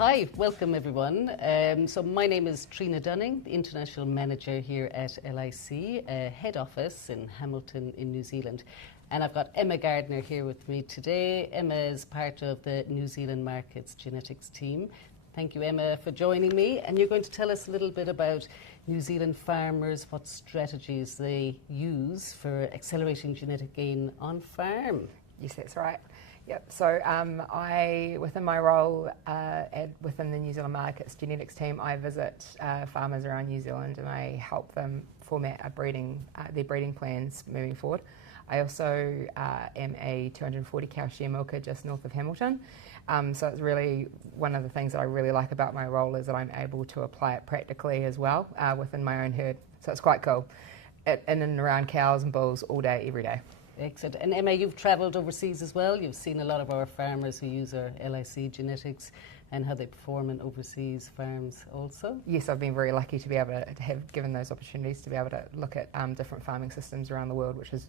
Hi, welcome everyone. So my name is Trina Dunning, the International Manager here at LIC, head office in Hamilton in New Zealand. And I've got Emma Gardiner here with me today. Emma is part of the New Zealand Markets Genetics team. Thank you, Emma, for joining me. And you're going to tell us a little bit about New Zealand farmers, what strategies they use for accelerating genetic gain on farm. Yes, that's right. Yep. So within my role within the New Zealand Markets Genetics team, I visit farmers around New Zealand and I help them format their breeding plans moving forward. I also am a 240 cow sharemilker just north of Hamilton. So it's really one of the things that I really like about my role is that I'm able to apply it practically as well within my own herd. So it's quite cool. In and around cows and bulls all day, every day. Excellent. And Emma, you've travelled overseas as well. You've seen a lot of our farmers who use our LIC genetics and how they perform in overseas farms also. Yes, I've been very lucky to be able to have given those opportunities to be able to look at different farming systems around the world, which is,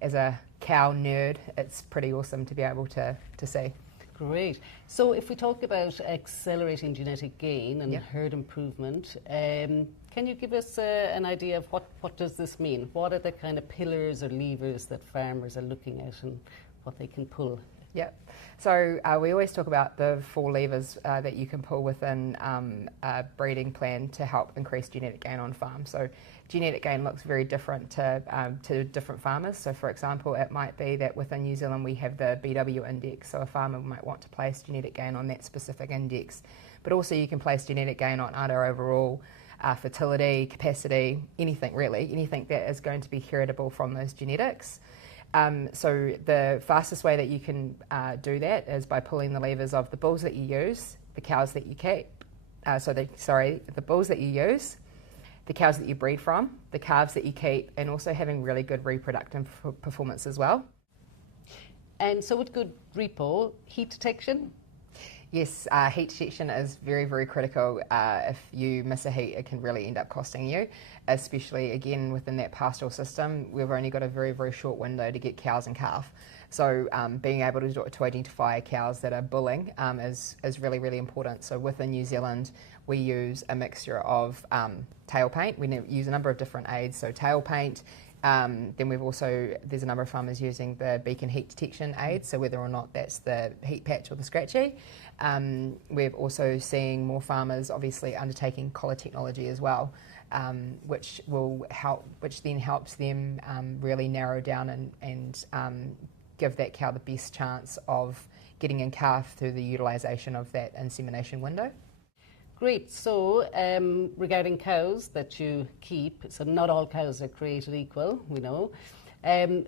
as a cow nerd, it's pretty awesome to be able to see. Great. So if we talk about accelerating genetic gain and herd improvement, can you give us an idea of what does this mean? What are the kind of pillars or levers that farmers are looking at and what they can pull? Yeah. So we always talk about the 4 levers that you can pull within a breeding plan to help increase genetic gain on farm. So genetic gain looks very different to different farmers. So for example, it might be that within New Zealand we have the BW index, so a farmer might want to place genetic gain on that specific index. But also you can place genetic gain on udder overall, fertility, capacity, anything really, anything that is going to be heritable from those genetics. So the fastest way that you can do that is by pulling the levers of the bulls that you use, the cows that you keep, the bulls that you use, the cows that you breed from, the calves that you keep, and also having really good reproductive performance as well. And so with good repo, heat detection? Yes, heat detection is very, very critical. If you miss a heat, it can really end up costing you, especially, again, within that pastoral system. We've only got a very, very short window to get cows and calf. So being able to identify cows that are bulling is really, really important. So within New Zealand, we use a mixture of tail paint. We use a number of different aids, so tail paint. Then there's a number of farmers using the beacon heat detection aid, so whether or not that's the heat patch or the scratchy. We're also seeing more farmers obviously undertaking collar technology as well, which then helps them really narrow down and give that cow the best chance of getting in calf through the utilisation of that insemination window. Great. So regarding cows that you keep, so not all cows are created equal, we know.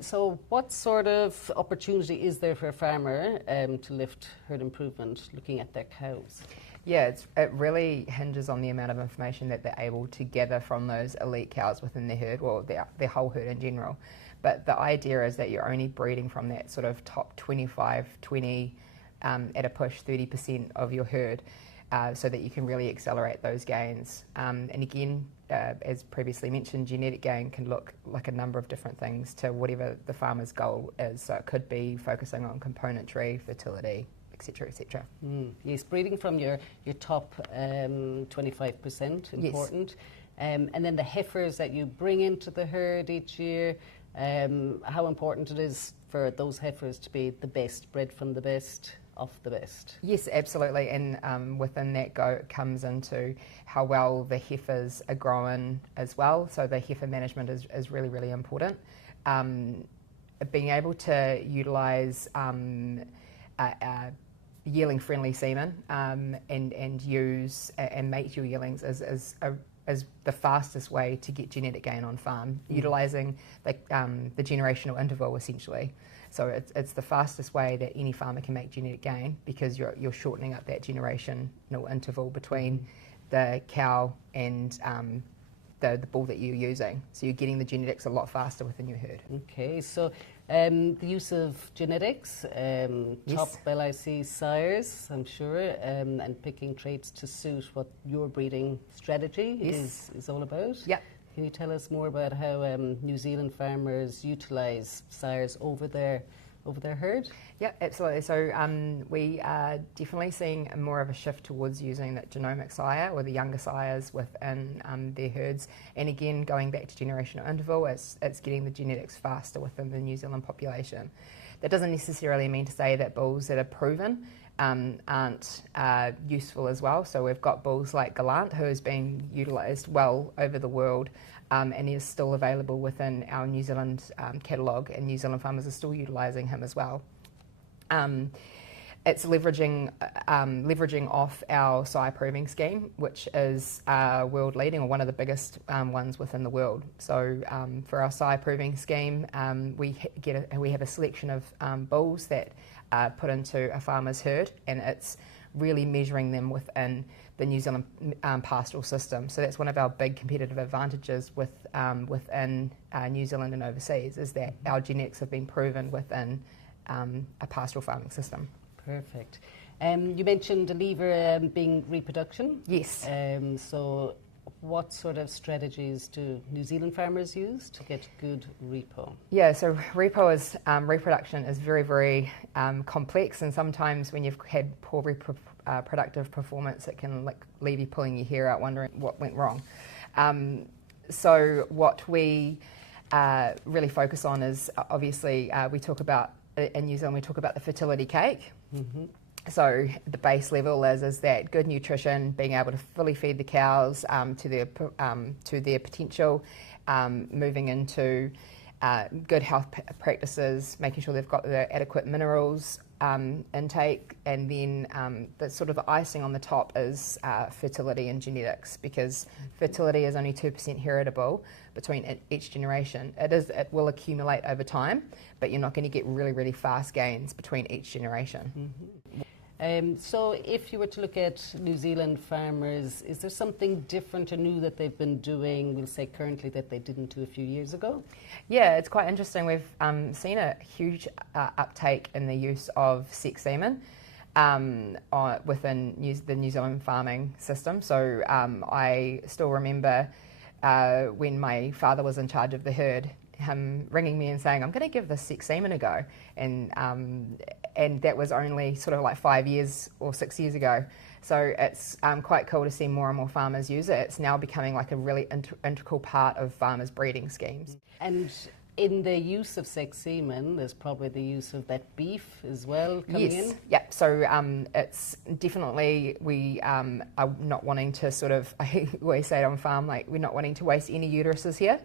So what sort of opportunity is there for a farmer to lift herd improvement looking at their cows? Yeah, it really hinges on the amount of information that they're able to gather from those elite cows within their herd, or their whole herd in general. But the idea is that you're only breeding from that sort of top 25, 20, at a push 30% of your herd. So that you can really accelerate those gains. And again, as previously mentioned, genetic gain can look like a number of different things to whatever the farmer's goal is. So it could be focusing on componentry, fertility, etc., etc. Yes, breeding from your top 25%, important. Yes. And then the heifers that you bring into the herd each year, how important it is for those heifers to be the best, bred from the best, of the best. Yes, absolutely, and within that comes into how well the heifers are grown as well. So the heifer management is really, really important. Being able to utilise yearling-friendly semen and use and mate your yearlings is the fastest way to get genetic gain on farm, utilising the generational interval essentially. So it's the fastest way that any farmer can make genetic gain because you're shortening up that generational interval between the cow and the bull that you're using. So you're getting the genetics a lot faster within your herd. Okay, so the use of genetics, top LIC sires, I'm sure, and picking traits to suit what your breeding strategy is all about. Yep. Can you tell us more about how New Zealand farmers utilise sires over their over their herd? Yeah, absolutely. So we are definitely seeing more of a shift towards using that genomic sire or the younger sires within their herds. And again, going back to generational interval, it's getting the genetics faster within the New Zealand population. That doesn't necessarily mean to say that bulls that are proven aren't useful as well. So we've got bulls like Gallant, who is being utilised well over the world, and is still available within our New Zealand catalogue, and New Zealand farmers are still utilising him as well. It's leveraging off our sire proving scheme, which is world leading, or one of the biggest ones within the world. So for our sire proving scheme, we have a selection of bulls that are put into a farmer's herd, and it's really measuring them within the New Zealand pastoral system. So that's one of our big competitive advantages within New Zealand and overseas, is that our genetics have been proven within a pastoral farming system. Perfect. You mentioned a lever being reproduction. Yes. So what sort of strategies do New Zealand farmers use to get good repo? Yeah, so reproduction is very, very complex, and sometimes when you've had poor reproductive performance, it can leave you pulling your hair out wondering what went wrong. So what we really focus on is, obviously, we talk about, in New Zealand, we talk about the fertility cake. Mm-hmm. So the base level is that good nutrition, being able to fully feed the cows to their potential, moving into good health practices, making sure they've got the adequate minerals intake, and then the sort of the icing on the top is fertility and genetics, because fertility is only 2% heritable between each generation. It will accumulate over time, but you're not going to get really, really fast gains between each generation. Mm-hmm. So if you were to look at New Zealand farmers, is there something different or new that they've been doing, we'll say currently, that they didn't do a few years ago? Yeah, it's quite interesting. We've seen a huge uptake in the use of sex semen within the New Zealand farming system. So I still remember when my father was in charge of the herd, him ringing me and saying, I'm going to give this sex semen a go. And that was only sort of like 5 years or 6 years ago. So it's quite cool to see more and more farmers use it. It's now becoming like a really integral part of farmers' breeding schemes. And in the use of sex semen, there's probably the use of that beef as well coming in? Yeah, so it's definitely, we are not wanting to sort of, I always say it on farm, like we're not wanting to waste any uteruses here,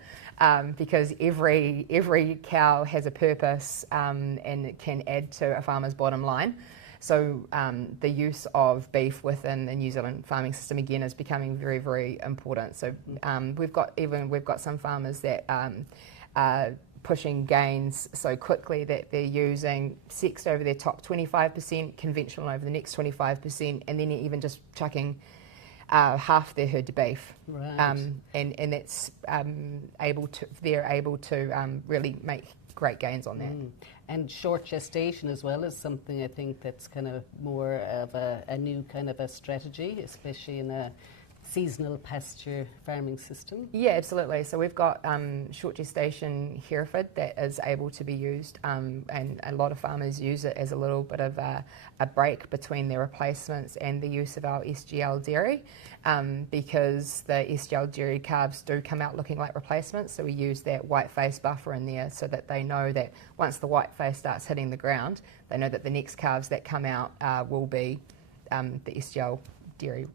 because every cow has a purpose and it can add to a farmer's bottom line. So the use of beef within the New Zealand farming system again is becoming very, very important. So we've got some farmers that are pushing gains so quickly that they're using sex over their top 25%, conventional over the next 25%, and then even just chucking half their herd to beef. Right. And that's they're able to really make great gains on that. And short gestation as well is something I think that's kind of more of a new kind of a strategy, especially in a seasonal pasture farming system. Yeah, absolutely. So we've got short gestation Hereford that is able to be used, and a lot of farmers use it as a little bit of a break between their replacements and the use of our SGL dairy, because the SGL dairy calves do come out looking like replacements. So we use that white face buffer in there so that they know that once the white face starts hitting the ground, they know that the next calves that come out will be the SGL dairy.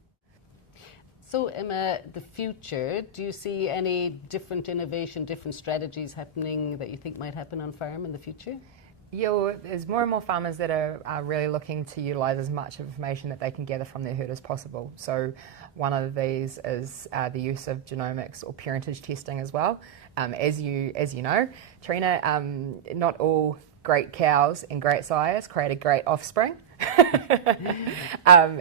So Emma, the future, do you see any different innovation, different strategies happening that you think might happen on farm in the future? Yeah, there's more and more farmers that are really looking to utilise as much information that they can gather from their herd as possible. So one of these is the use of genomics or parentage testing as well. As you know, Trina, not all great cows and great sires create a great offspring.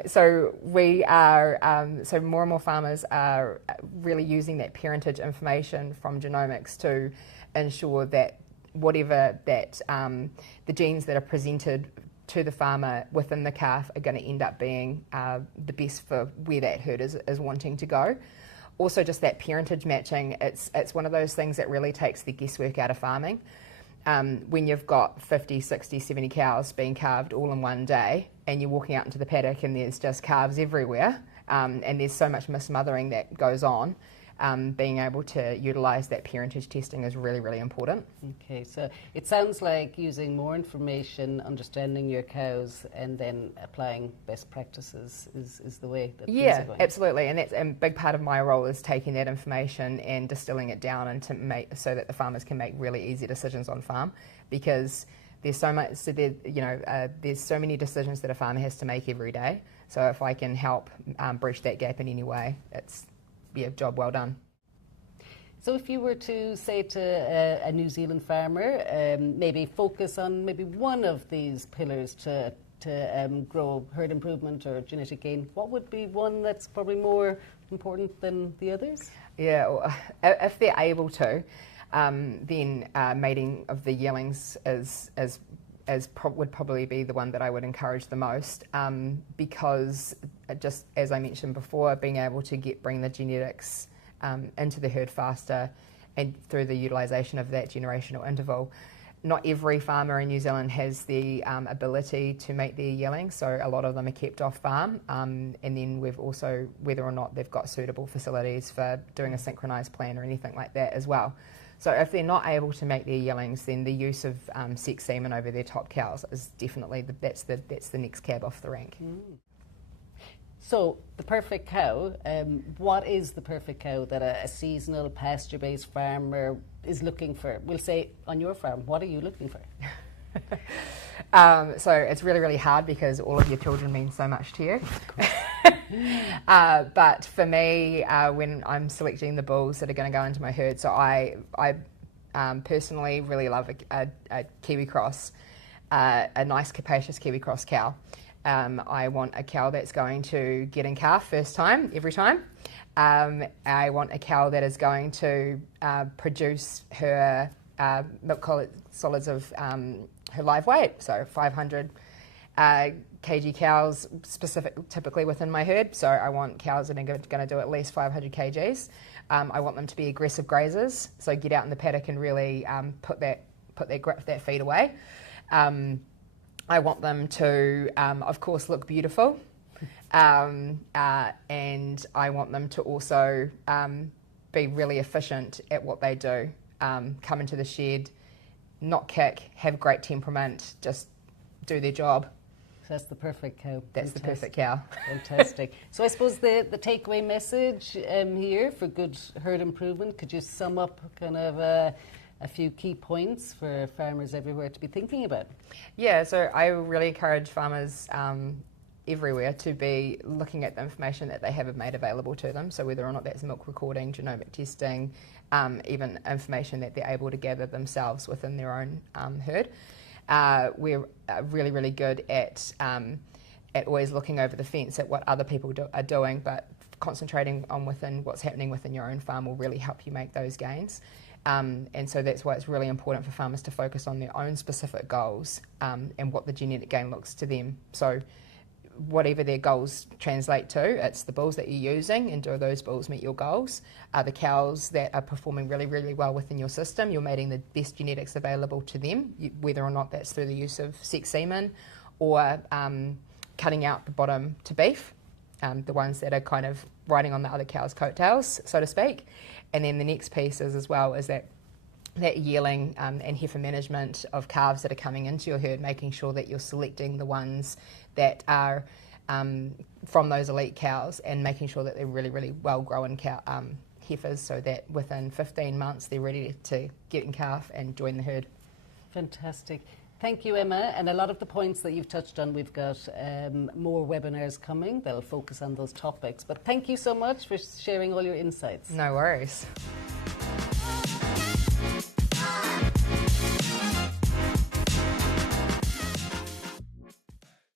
So we are, so more and more farmers are really using that parentage information from genomics to ensure that whatever that the genes that are presented to the farmer within the calf are going to end up being the best for where that herd is wanting to go. Also, just that parentage matching, it's one of those things that really takes the guesswork out of farming. when you've got 50, 60, 70 cows being calved all in one day, and you're walking out into the paddock and there's just calves everywhere, and there's so much mismothering that goes on, being able to utilise that parentage testing is really, really important. Okay, so it sounds like using more information, understanding your cows, and then applying best practices is the way that things are going. Absolutely, and that's a big part of my role is taking that information and distilling it down and to make so that the farmers can make really easy decisions on farm, because there's so much, so there's so many decisions that a farmer has to make every day. So if I can help bridge that gap in any way, it's job well done. So if you were to say to a New Zealand farmer, maybe focus on maybe one of these pillars to grow herd improvement or genetic gain, what would be one that's probably more important than the others? Yeah, well, if they're able to, then mating of the yearlings would probably be the one that I would encourage the most, because just as I mentioned before, being able to bring the genetics into the herd faster and through the utilisation of that generational interval. Not every farmer in New Zealand has the ability to mate their yearlings, so a lot of them are kept off farm, and then we've also, whether or not they've got suitable facilities for doing a synchronised plan or anything like that as well. So if they're not able to make their yearlings, then the use of sex semen over their top cows is definitely that's the next cab off the rank. So the perfect cow, what is the perfect cow that a seasonal pasture-based farmer is looking for? We'll say on your farm, what are you looking for? So it's really, really hard because all of your children mean so much to you. But for me, when I'm selecting the bulls that are going to go into my herd, so I personally really love a Kiwi cross, a nice capacious Kiwi cross cow. I want a cow that's going to get in calf first time, every time. I want a cow that is going to produce her milk solids of her live weight, so 500 kg cows typically within my herd. So I want cows that are going to do at least 500 kgs. I want them to be aggressive grazers, so get out in the paddock and really put that feed away. I want them to, of course, look beautiful, and I want them to also be really efficient at what they do. Come into the shed, not kick, have great temperament, just do their job. So that's the perfect cow. That's the perfect cow. Fantastic. So I suppose the takeaway message here for good herd improvement, could you sum up kind of a few key points for farmers everywhere to be thinking about? Yeah, so I really encourage farmers everywhere to be looking at the information that they have made available to them, so whether or not that's milk recording, genomic testing, even information that they're able to gather themselves within their own herd. We're really, really good at always looking over the fence at what other people are doing, but concentrating on what's happening within your own farm will really help you make those gains. And so that's why it's really important for farmers to focus on their own specific goals and what the genetic gain looks to them. So whatever their goals translate to, it's the bulls that you're using, and do those bulls meet your goals? Are the cows that are performing really, really well within your system, you're mating the best genetics available to them, whether or not that's through the use of sex semen or cutting out the bottom to beef, the ones that are kind of riding on the other cow's coattails, so to speak. And then the next piece is as well is that yearling and heifer management of calves that are coming into your herd, making sure that you're selecting the ones that are from those elite cows and making sure that they're really, really well-grown heifers, so that within 15 months they're ready to get in calf and join the herd. Fantastic. Thank you, Emma. And a lot of the points that you've touched on, we've got more webinars coming that'll focus on those topics. But thank you so much for sharing all your insights. No worries.